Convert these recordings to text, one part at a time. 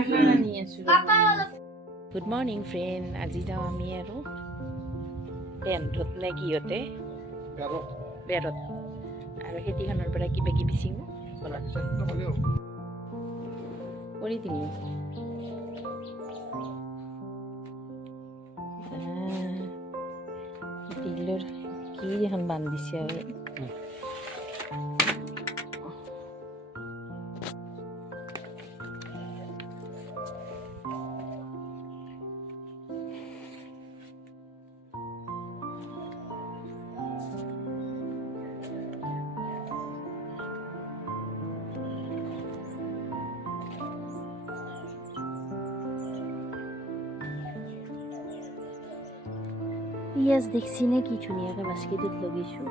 Good morning, friend. আজি যাওঁ আমি আৰু বেণ্ডত নে কিহতে বেৰত আৰু খেতিখনৰ পৰা কিবা কিবি চিঙো কৰি দিলোঁ। দিলৰ কি এখন বান্ধিছে আৰু পিঁয়াজ দেখছি নে কি ধুনীয়াকৈ বাস্কেটত লগাইছোঁ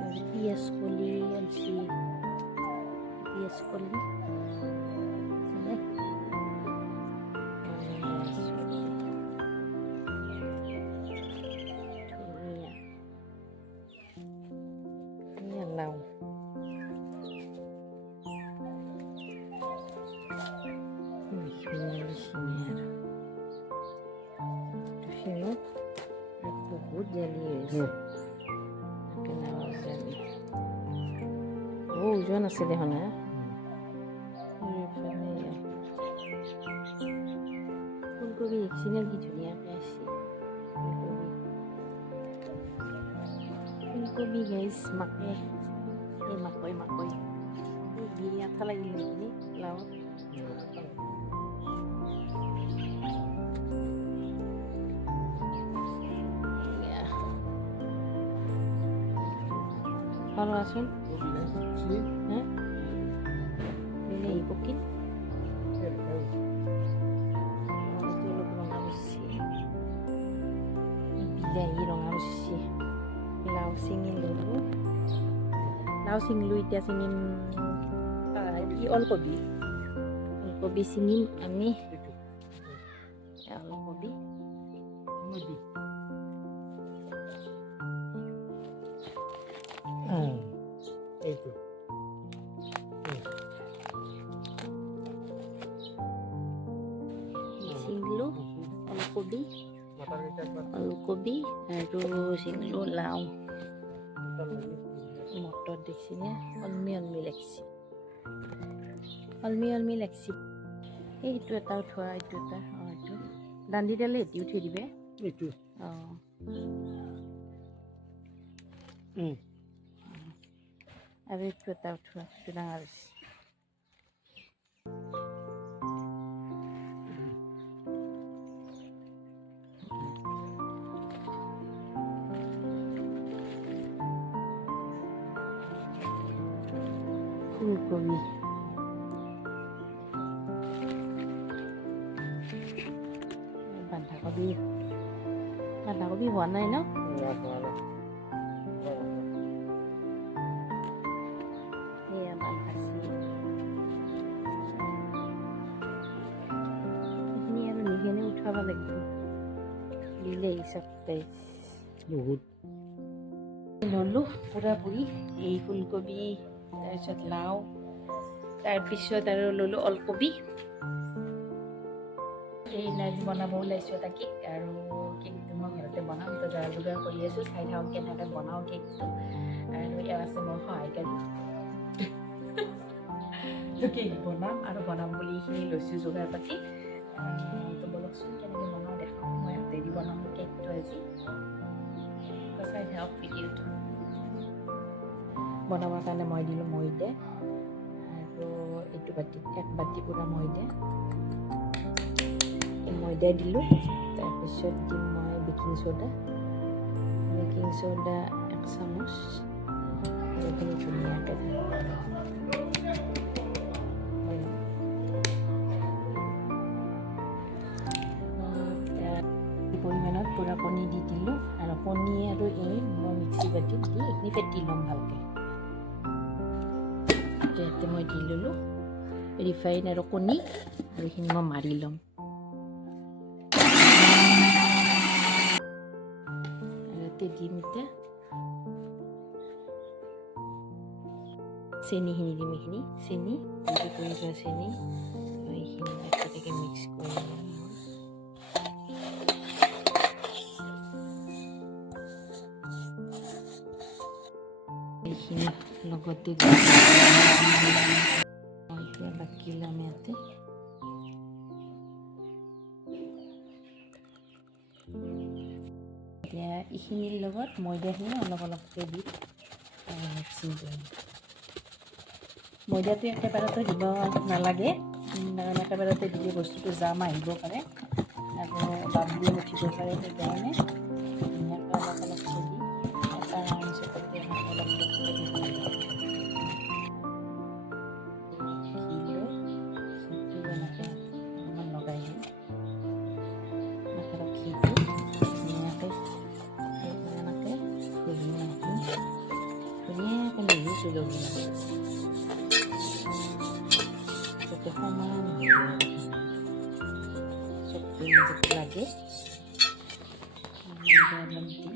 আৰু পিঁয়াজ কলি আনছি পিঁয়াজ কলি ধুনীয়া লাও বহুত জালি হৈছে ওজন আছে দেখোন ফুলকবি একচিনে কি ধুনীয়াকৈ আছে ফুলকবি গাইছ মাকে এই মাকৈ গিৰি আঠা লাগিল নেকি লাওত Kalau asun, ini ibukin. Itu lo belum harus sih. Bila irong harus sih. Lau singin dulu. Lau sing lu itu singin. Di all kobi singin ami. Ya all kobi. Itu. Singlo, alkobi, aru singlo lau. Motor deksinya, almi leksi. Almi leksi. Itu tahu thua itu ta, itu. Dandi dale itu uthi dibe. Itu. Oh. Abi itu tahu thua, sudah harus. Fulkobi. Banthakobi হোৱা নাই ন? Iya, makasih. Ini আৰু নিহেনে উঠাব লাগিব দিলে হিচাপ পাই বহুত ললোঁ পুৰি এই ফুলকবি তাৰপিছত লাও তাৰপিছত আৰু ললোঁ অলকবি এই নাজি বনাব ওলাইছোঁ এটা কেক আৰু কেকটো মই ঘৰতে বনাম তো যা যোগাৰ কৰি আছোঁ চাই থাকক কেনেকৈ বনাওঁ কেকটো আৰু ইয়াৰ আছে মই সহায়কাৰী তো কেক বনাম আৰু বনাম বুলি এইখিনি লৈছোঁ যোগাৰ পাতি তো বলকচোন কেনেকৈ বনাওঁ দেখাওঁ মই হাতেদি বনাম কেকটো আজি তো চাই থাকক ভিডিঅ'টো বনাবৰ কাৰণে মই দিলোঁ ময়দা আৰু এইটো বাতিত এক বাতি পূৰা ময়দা দিলোঁ তাৰপিছত দিম মই বেকিং চ'ডা 1 চামুচ এইখিনি ধুনীয়াকৈ পৰিমাণত পূৰা কণী দি দিলোঁ আৰু কণী আৰু এই মই মিক্সি বাতিত দি এইখিনি ফেটি ল'ম ভালকৈ ইয়াতে মই দি ল'লোঁ ৰিফাইন আৰু কণী আৰু এইখিনি মই মাৰি ল'ম দিম এতিয়া চেনিখিনি দিম এইখিনি চেনি কৰি থোৱা চেনি এইখিনি একেলগে মিক্স কৰি ল'ম। এইখিনি লগতে এতিয়া বাকী ল'ম ইয়াতে। এতিয়া এইখিনিৰ লগত ময়দাখিনি অলপ অলপকৈ দি মিক্সিং কৰিম। ময়দাটো একেবাৰতে দিব নালাগে, একেবাৰতে দিলে বস্তুটো জাম আহিব পাৰে আৰু বাবলি উঠিব পাৰে। সেইকাৰণে ধুনীয়াকৈ অলপ অলপকৈ দি এটা অঞ্চলতে অলপ অলপকৈ দিব লাগিব। ঘি লৈ ঘিটো এনেকৈ অলপমান লগাই দিম। অলপ ঘি দি ধুনীয়াকৈ এনেকৈ ধুনীয়াকৈ মিহিকৈ ল'ব লাগিব। যাতে সমান হৈ যায় চবটো মাজতে লাগে। অলপ দি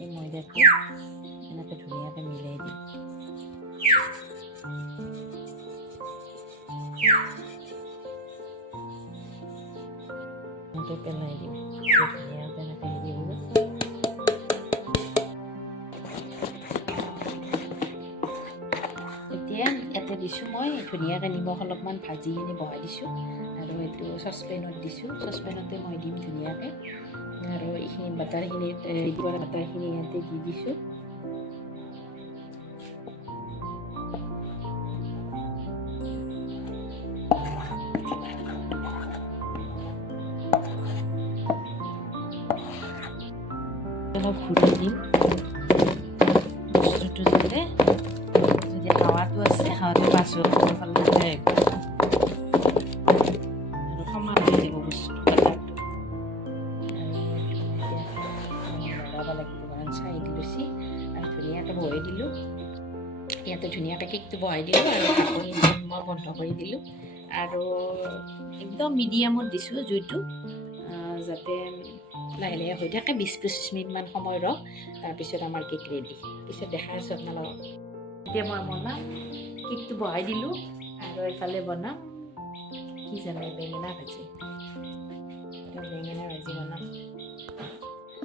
এই ময়দাটো এনেকৈ ধুনীয়াকৈ মিলাই দিম। এনেকৈ পেলাই দিম। ধুনীয়াকৈ এনেকৈ হেৰি হ'ব। এতিয়া ইয়াতে দিছোঁ মই ধুনীয়াকৈ নিমখ অলপমান ভাজি কিনে বহাই দিছোঁ আৰু এইটো চচপেনত দিছোঁ। চচপেনতে মই দিম ধুনীয়াকৈ আৰু এইখিনি বাটাৰখিনি বাটাৰখিনি ইয়াতে দি দিছোঁ। অলপ ঘূৰি দিম বস্তুটো যাতে যদি হাৱাটো আছে হাৱাটো পাছ ফালে যায় আৰু সমান হৈ দিব বস্তুটো কালাৰটো। আৰু এতিয়া লগাব লাগিব কাৰণ চাই লৈছি আৰু ধুনীয়াকৈ বহাই দিলোঁ। ইয়াতে ধুনীয়াকৈ কেকটো বহাই দিলোঁ আৰু ঢাকনি মই বন্ধ কৰি দিলোঁ আৰু একদম মিডিয়ামত দিছোঁ জুইটো, যাতে লাহে লাহে হৈ থাকে। 20-25 মিনিটমান সময় ৰখ, তাৰপিছত আমাৰ কেক ৰেডি। পিছত দেখাই আছোঁ আপোনালোকক। এতিয়া মই বনাম, কেকটো বহাই দিলোঁ আৰু এইফালে বনাম কি জানে বেঙেনা ভাজি। বেঙেনা ভাজি বনাম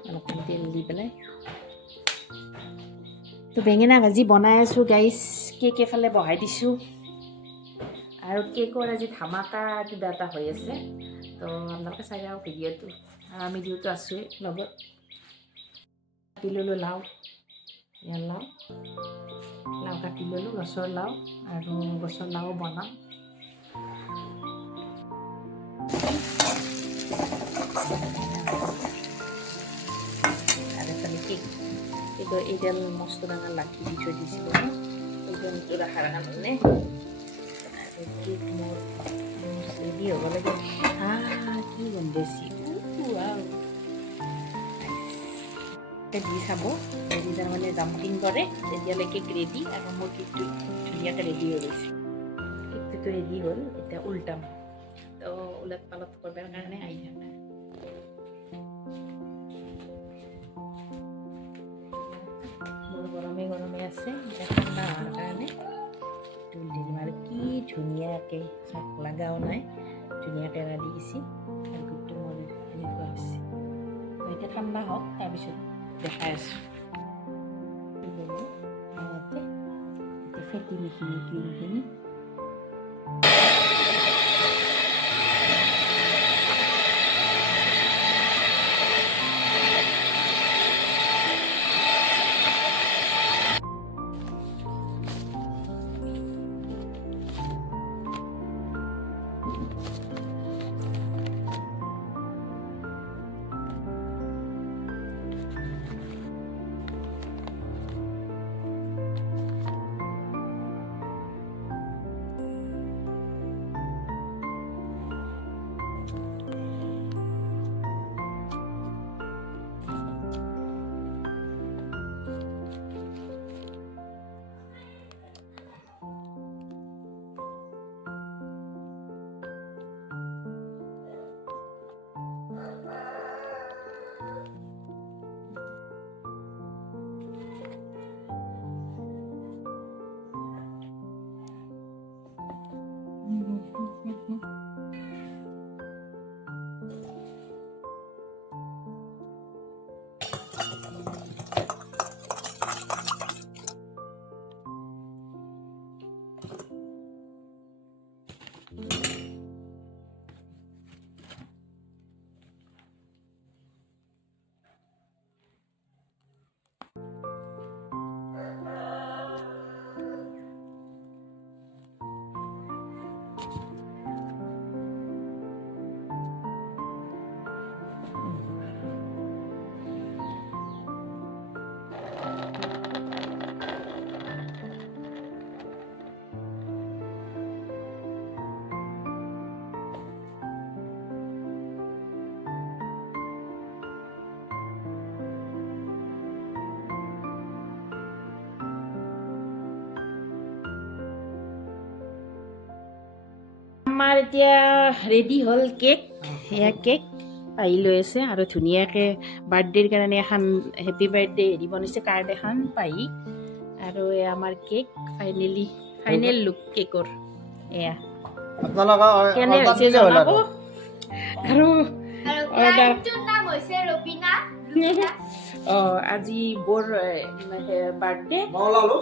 অলপমান তেল দি পেলাই। তো বেঙেনা ভাজি বনাই আছোঁ গাইছ। কেক এফালে বহাই দিছোঁ আৰু কেকৰ আজি ধামাকা কিবা এটা হৈ আছে। তো আপোনালোকে চাই যাওক ভিডিঅ'টো। আমি যিহেতু আছোঁৱেই লগত। কাটি ল'লোঁ লাও কাটি ল'লোঁ, গছৰ লাও আৰু গছৰ লাও বনাম। আৰু এইফালে কেকৰ এইডাল মস্ত ডাঙৰ লাঠি দি থৈ দিছিলোঁ ন, ওজনটো ৰখাৰ কাৰণে। আৰু কেক মোৰ ৰেডি হ'ব লাগে। কি গোন্ধাইছে দি চাব। যদি তাৰমানে জাম্পিং কৰে তেতিয়াহ'লে কেক ৰেডি আৰু মোৰ কেকটো ধুনীয়াকৈ ৰেডি হৈ গৈছে। কেকটোতো ৰেডি হ'ল, এতিয়া উল্টাম। তো ওলট পালট কৰিবৰ কাৰণে আহি থাকে। মোৰ গৰমে গৰমে আছে, এতিয়া ঠাণ্ডা হোৱাৰ কাৰণে তুলি দিম। আৰু কি ধুনীয়াকৈ চাক লগাও নাই, ধুনীয়াকৈ ৰেডি দিছে আৰু কেকটো মোৰ এনেকুৱা হৈছে। তো এতিয়া ঠাণ্ডা হওক, তাৰপিছত দেখাই আছোঁ। ফেটিম এইখিনি ক্ৰীমখিনি। আমাৰ এতিয়া ৰেডি হ'ল কেক এয়া কেক পাই লৈ আছে আৰু ধুনীয়াকৈ বাৰ্থডেৰ কাৰণে এখন হেপী বাৰ্থডে হেৰি বনাইছে কাৰ্ড এখন পাই আৰু এয়া আমাৰ কেক ফাইনেল লুক কেকৰ এয়া কেনে হৈছে জনাব আৰু আজি বৰ বাৰ্থডে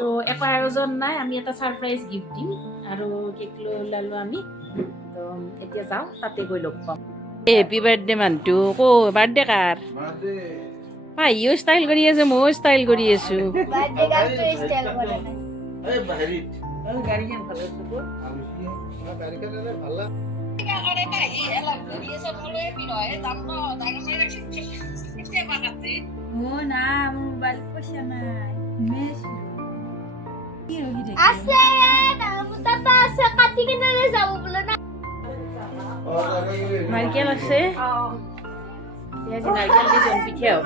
তো একো আয়োজন নাই আমি এটা ছাৰপ্ৰাইজ গিফ্ট দিম আৰু কেক লৈ ওলালো আমি তো এতিয়া যাওঁ তাতে গৈ লগ পাম হেপী বাৰ্থডে মানুহটো ক বাৰ্থডে কাৰ ভাইও ষ্টাইল কৰি আছে ময়ো ষ্টাইল কৰি আছো নাৰিকেল আছে নাৰিকেল দি জন পিঠা হ'ব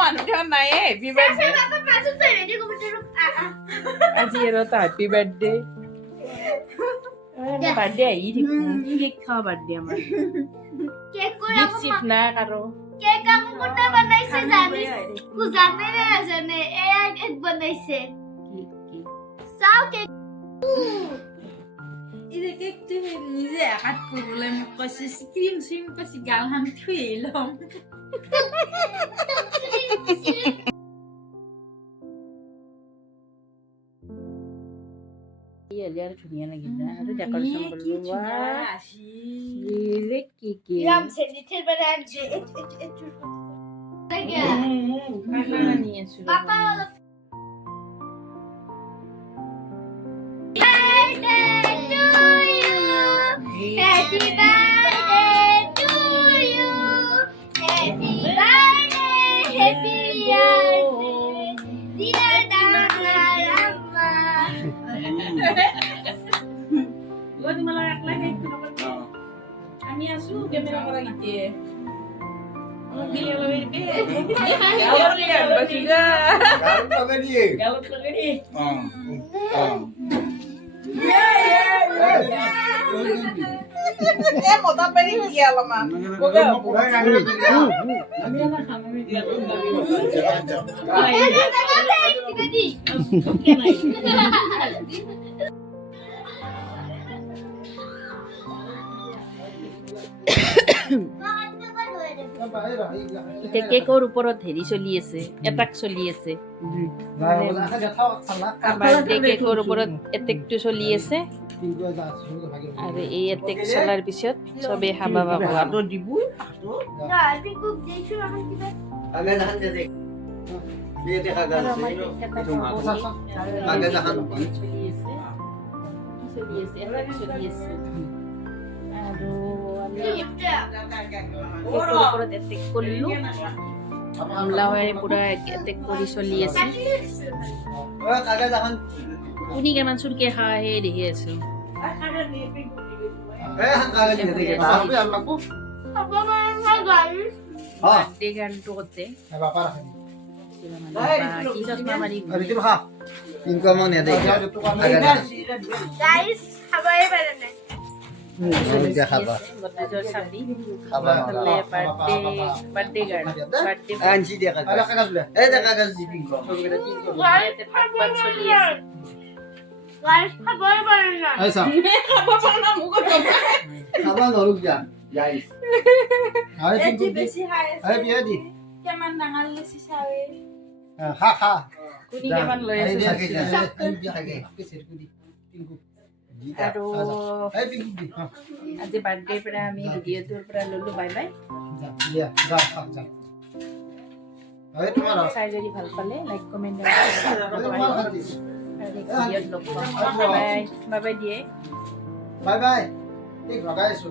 মানুহ নাই হেপী বাৰ্থডে আজি আৰু এটা হেপী বাৰ্থডে বাৰ্থডে আহি থাকিব কেক খাওঁ বাৰ্থডে আমাৰ গিফ্ট চিফ্ট নাই কাৰো কেক আমি কোনে বনাইছে জানিস জানে না জানে এয়া কেক বনাইছে চাও কেক ইরে কেক তুমি নিজে হাত করলে মোক কইছে ক্রিম সিম কইছে গাল হান থুই এলাম ইয়াৰ ধুনীয়া লাগিল না আৰু ডেকোৰেশন কৰিলো আসি রে কি রাম সে নিচে বানাচ্ছে কানা নিয়ে আছো papa Happy birthday to you. Happy birthday, happy birthday, dear Dana Rama. Gua malah akhlak kayak itu dapat. Kami asu kamera orang itu. Mobil yang lebih gede. Galon nih kan, basuhnya. Galon kagak dia. Galon kagak nih. Mau tapi ini dia lama. এতিয়া কেকৰ ওপৰত হেৰি চলি আছে এটাক চলি আছে birthday কেকৰ ওপৰত এটেকটো চলি আছে আৰু এই এটেক চলাৰ পিছত চবে খাবা পাব হাতত দিব না আমি খুব দেখছো এখন কি আগে দেখান দে দেখ ये देखा गल से आगे देखान চলি আছে এটাক চলি আছে আৰু আমি কেকৰ ওপৰত এটেক কৰিলো আমলাৱে পুৰা এটেক কৰি চলি আছে आगे देखान কোনি কেমান চুৰকে খাই হে দেখি আছো ए हम आगे दे दे बाप रे अल्लाह को পাপা মামা গাইস हां বাৰ্থডে গানটো করতে बापा रखनी কি চশমা মারি अरे तू खा इनका मन है देख आगे গাইস খাবাই পারে না देखा बा গদ্ৰেজৰ চাবি खाबा বাৰ্থডে গান বাৰ্থডে आंजी देखा अरे कागज ले ए देखा कागज जी पिंको গাইস ভাত চলি আছে গাইস খাবার পারে না আচ্ছা খাব পাৰা না মোক খাবা নৰুক যা গাইস আই এজি পিংকু বেছি খাই আছে আই বিয়া দি কেমান ডাঙৰ লৈছি চাৱে খা খা কুনি কেমান লৈ আছে আৰু আই পিংকু দি আজি বাৰ্থডে পৰা আমি ভিডিঅ'টোৰ পৰা ললো বাই বাই দিয়া যা খা যা আই তোমাৰ চাই যদি ভাল পালে লাইক কমেণ্ট তোমাৰ খাতি ভিডিঅ'ত লগ পাম বাই বাই বাই বাই দিয়ে বাই বাই ঠিক লগাইছো